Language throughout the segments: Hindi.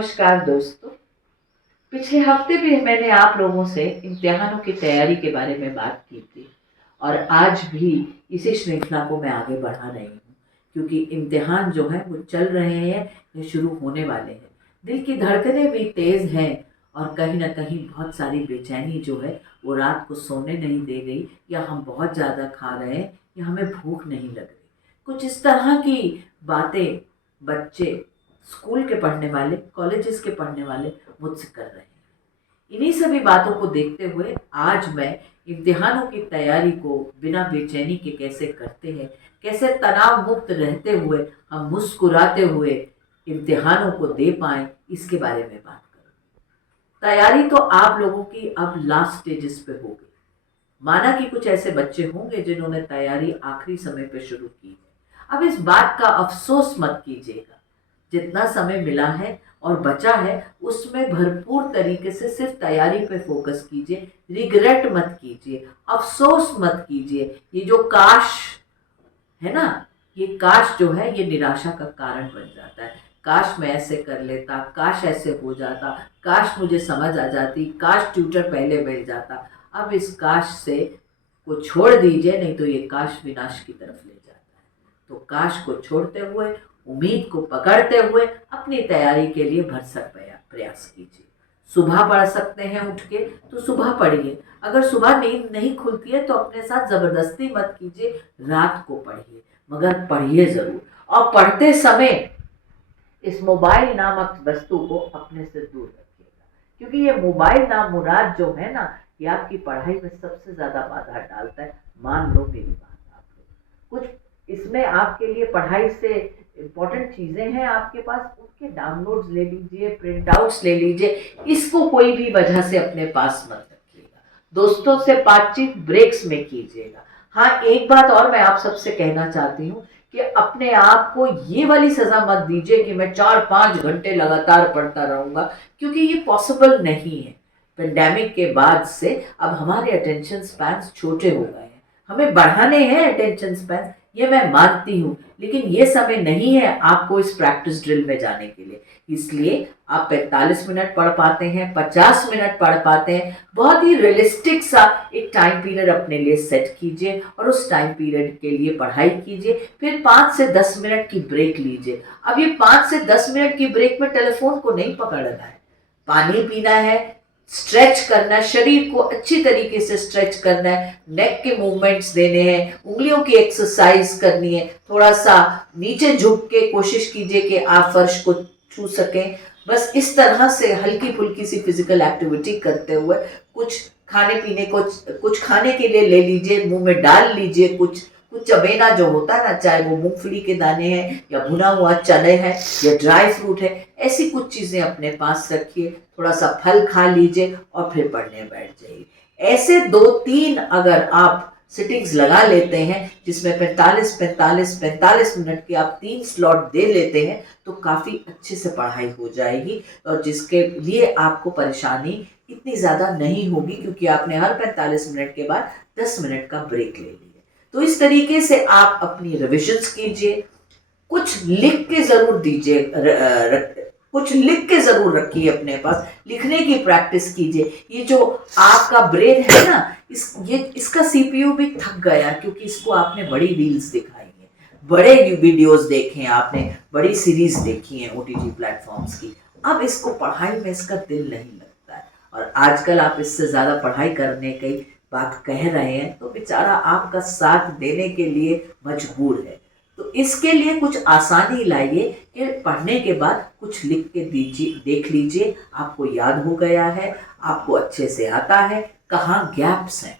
नमस्कार दोस्तों। पिछले हफ्ते भी मैंने आप लोगों से इम्तिहानों की तैयारी के बारे में बात की थी और आज भी इसी श्रृंखला को मैं आगे बढ़ा रही हूँ, क्योंकि इम्तिहान जो है वो चल रहे हैं या शुरू होने वाले हैं। दिल की धड़कनें भी तेज़ हैं और कहीं ना कहीं बहुत सारी बेचैनी जो है वो रात को सोने नहीं दे गई, या हम बहुत ज़्यादा खा रहे हैं या हमें भूख नहीं लग रही। कुछ इस तरह की बातें बच्चे, स्कूल के पढ़ने वाले, कॉलेजेस के पढ़ने वाले मुझसे कर रहे हैं। इन्हीं सभी बातों को देखते हुए आज मैं इम्तिहानों की तैयारी को बिना बेचैनी के कैसे करते हैं, कैसे तनाव मुक्त रहते हुए हम मुस्कुराते हुए इम्तिहानों को दे पाएं, इसके बारे में बात करूं। तैयारी तो आप लोगों की अब लास्ट स्टेजेस पे होगी। माना कि कुछ ऐसे बच्चे होंगे जिन्होंने तैयारी आखिरी समय पे शुरू की है। अब इस बात का अफसोस मत कीजिएगा। जितना समय मिला है और बचा है उसमें भरपूर तरीके से सिर्फ तैयारी पे फोकस कीजिए। रिग्रेट मत कीजिए, अफसोस मत कीजिए। ये जो काश है ना, ये काश जो है ये निराशा का कारण बन जाता है। काश मैं ऐसे कर लेता, काश ऐसे हो जाता, काश मुझे समझ आ जाती, काश ट्यूटर पहले मिल जाता। अब इस काश से को छोड़ दीजिए, नहीं तो ये काश विनाश की तरफ ले जाता है। तो काश को छोड़ते हुए, उम्मीद को पकड़ते हुए अपनी तैयारी के लिए भरसक प्रयास कीजिए। सुबह पढ़ सकते हैं उठ के तो सुबह पढ़िए। अगर सुबह नींद नहीं खुलती है तो अपने साथ जबरदस्ती मत कीजिए, रात को पढ़िए, मगर पढ़िए जरूर। और पढ़ते समय इस मोबाइल नामक वस्तु को अपने से दूर रखिएगा, क्योंकि ये मोबाइल नाम मुराद जो है ना, ये आपकी पढ़ाई में सबसे ज्यादा बाधा डालता है। मान लो मेरी बात। आप लोग कुछ इसमें आपके लिए पढ़ाई से इम्पोर्टेंट चीजें हैं आपके पास, उनके डाउनलोड्स ले लीजिए, प्रिंट आउट्स ले लीजिए। इसको कोई भी वजह से अपने पास मत रखिएगा। दोस्तों से बातचीत ब्रेक्स में कीजिएगा। हाँ, एक बात और मैं आप सबसे कहना चाहती हूँ कि अपने आप को ये वाली सजा मत दीजिए कि मैं 4-5 घंटे लगातार पढ़ता रहूंगा, क्योंकि ये पॉसिबल नहीं है। पेंडेमिक के बाद से अब हमारे अटेंशन स्पैन्स छोटे हो गए हैं। हमें बढ़ाने हैं अटेंशन स्पैन, ये मैं मानती हूँ, लेकिन ये समय नहीं है आपको इस प्रैक्टिस ड्रिल में जाने के लिए। इसलिए आप 45 मिनट पढ़ पाते हैं, 50 मिनट पढ़ पाते हैं, बहुत ही रियलिस्टिक सा एक टाइम पीरियड अपने लिए सेट कीजिए और उस टाइम पीरियड के लिए पढ़ाई कीजिए। फिर 5 से 10 मिनट की ब्रेक लीजिए। अब ये 5 से 10 मिनट की ब्रेक में टेलीफोन को नहीं पकड़ना है, पानी पीना है, स्ट्रेच करना है, शरीर को अच्छी तरीके से स्ट्रेच करना है, नेक के मूवमेंट्स देने हैं, उंगलियों की एक्सरसाइज करनी है, थोड़ा सा नीचे झुक के कोशिश कीजिए कि आप फर्श को छू सकें। बस इस तरह से हल्की फुल्की सी फिजिकल एक्टिविटी करते हुए कुछ खाने पीने को, कुछ खाने के लिए ले लीजिए, मुंह में डाल लीजिए। कुछ कुछ चबेना जो होता है ना, चाहे वो मूंगफली के दाने हैं या भुना हुआ चने हैं या ड्राई फ्रूट है, ऐसी कुछ चीजें अपने पास रखिए। थोड़ा सा फल खा लीजिए और फिर पढ़ने बैठ जाइए। ऐसे 2-3 अगर आप सिटिंग्स लगा लेते हैं, जिसमें 45 मिनट के आप 3 स्लॉट दे लेते हैं, तो काफ़ी अच्छे से पढ़ाई हो जाएगी और जिसके लिए आपको परेशानी इतनी ज़्यादा नहीं होगी, क्योंकि आपने हर 45 मिनट के बाद 10 मिनट का ब्रेक ले लिया। तो इस तरीके से आप अपनी रिविजन्स कीजिए। कुछ लिख के ज़रूर दीजिए, कुछ लिख के जरूर रखिए अपने पास, लिखने की प्रैक्टिस कीजिए। ये जो आपका ब्रेन है ना, इसका सीपीयू भी थक गया, क्योंकि इसको आपने बड़ी रील्स दिखाई हैं, बड़े वीडियोस देखे हैं आपने, बड़ी सीरीज देखी हैं ओटीटी प्लेटफॉर्म्स की। अब इसको पढ़ाई में इसका दिल नहीं लगता है, और आजकल आप इससे ज़्यादा पढ़ाई करने की बात कह रहे हैं तो बेचारा आपका साथ देने के लिए मजबूर है। तो इसके लिए कुछ आसानी लाइए कि पढ़ने के बाद कुछ लिख के दीजिए, देख लीजिए आपको याद हो गया है, आपको अच्छे से आता है, कहाँ गैप्स हैं।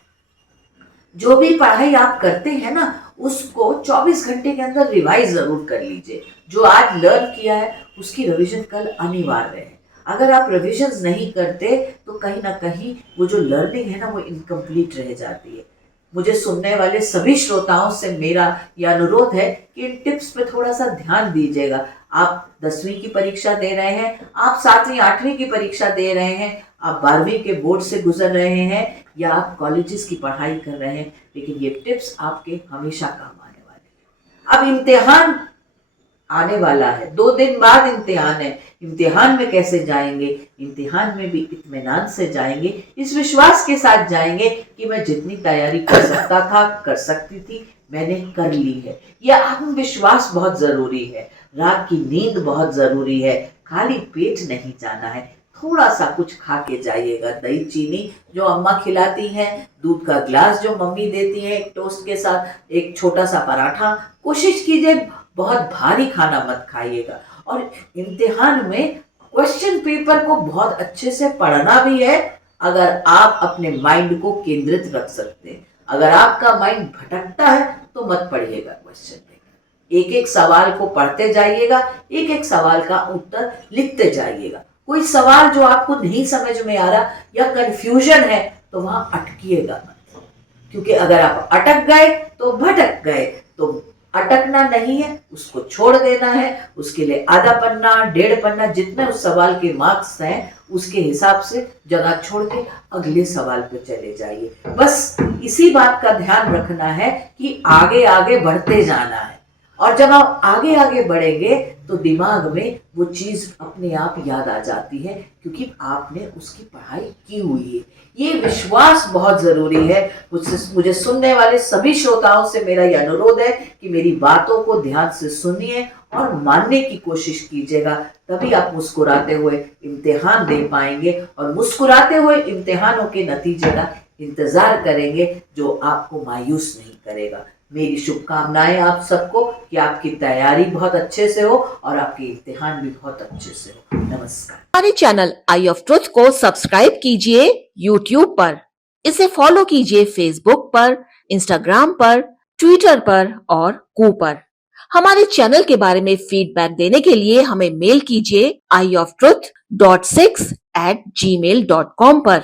जो भी पढ़ाई आप करते हैं ना, उसको 24 घंटे के अंदर रिवाइज जरूर कर लीजिए। जो आज लर्न किया है उसकी रिवीजन कल अनिवार्य है। अगर आप रिविजन्स नहीं करते तो कहीं ना कहीं वो जो लर्निंग है ना, वो इनकम्प्लीट रह जाती है। मुझे सुनने वाले सभी श्रोताओं से मेरा यह अनुरोध है कि इन टिप्स पे थोड़ा सा ध्यान दीजिएगा। आप 10वीं की परीक्षा दे रहे हैं, आप 7वीं 8वीं की परीक्षा दे रहे हैं, आप 12वीं के बोर्ड से गुजर रहे हैं, या आप कॉलेजेस की पढ़ाई कर रहे हैं, लेकिन ये टिप्स आपके हमेशा काम आने वाले हैं। अब इम्तिहान आने वाला है, 2 दिन बाद इम्तिहान है, इम्तिहान में कैसे जाएंगे, इम्तिहान में भी इत्मीनान से जाएंगे, इस विश्वास के साथ जाएंगे कि मैं जितनी तैयारी कर सकता था, कर सकती थी, मैंने कर ली है। यह आत्मविश्वास बहुत जरूरी है। रात की नींद बहुत जरूरी है। खाली पेट नहीं जाना है, थोड़ा सा कुछ खा के जाइएगा। दही चीनी जो अम्मा खिलाती हैं, दूध का ग्लास जो मम्मी देती है, एक टोस्ट के साथ एक छोटा सा पराठा, कोशिश कीजिए बहुत भारी खाना मत खाइएगा। और इम्तिहान में क्वेश्चन पेपर को बहुत अच्छे से पढ़ना भी है। अगर आप अपने माइंड को केंद्रित रख सकते हैं, अगर आपका माइंड भटकता है तो मत पढ़िएगा क्वेश्चन पेपर। एक एक सवाल को पढ़ते जाइएगा, एक एक सवाल का उत्तर लिखते जाइएगा। कोई सवाल जो आपको नहीं समझ में आ रहा या कंफ्यूजन है तो वहां अटकिएगा मत, क्योंकि अगर आप अटक गए तो भटक गए। तो अटकना नहीं है, उसको छोड़ देना है। उसके लिए आधा पन्ना, 1.5 पन्ना, जितने उस सवाल के मार्क्स हैं उसके हिसाब से जगह छोड़ के अगले सवाल पे चले जाइए। बस इसी बात का ध्यान रखना है कि आगे आगे बढ़ते जाना है। और जब आप आगे आगे बढ़ेंगे तो दिमाग में वो चीज अपने आप याद आ जाती है, क्योंकि आपने उसकी पढ़ाई की हुई है। ये विश्वास बहुत जरूरी है। मुझे सुनने वाले सभी श्रोताओं से मेरा यह अनुरोध है कि मेरी बातों को ध्यान से सुनिए और मानने की कोशिश कीजिएगा, तभी आप मुस्कुराते हुए इम्तिहान दे पाएंगे और मुस्कुराते हुए इम्तिहानों के नतीजे का इंतजार करेंगे जो आपको मायूस नहीं करेगा। मेरी शुभकामनाएं आप सबको कि आपकी तैयारी बहुत अच्छे से हो और आपके इम्तिहान भी बहुत अच्छे से हो। नमस्कार। हमारे चैनल आई ऑफ ट्रुथ को सब्सक्राइब कीजिए YouTube पर, इसे फॉलो कीजिए Facebook पर, Instagram पर, Twitter पर और कू पर। हमारे चैनल के बारे में फीडबैक देने के लिए हमें मेल कीजिए ioftruth.6@gmail.com पर।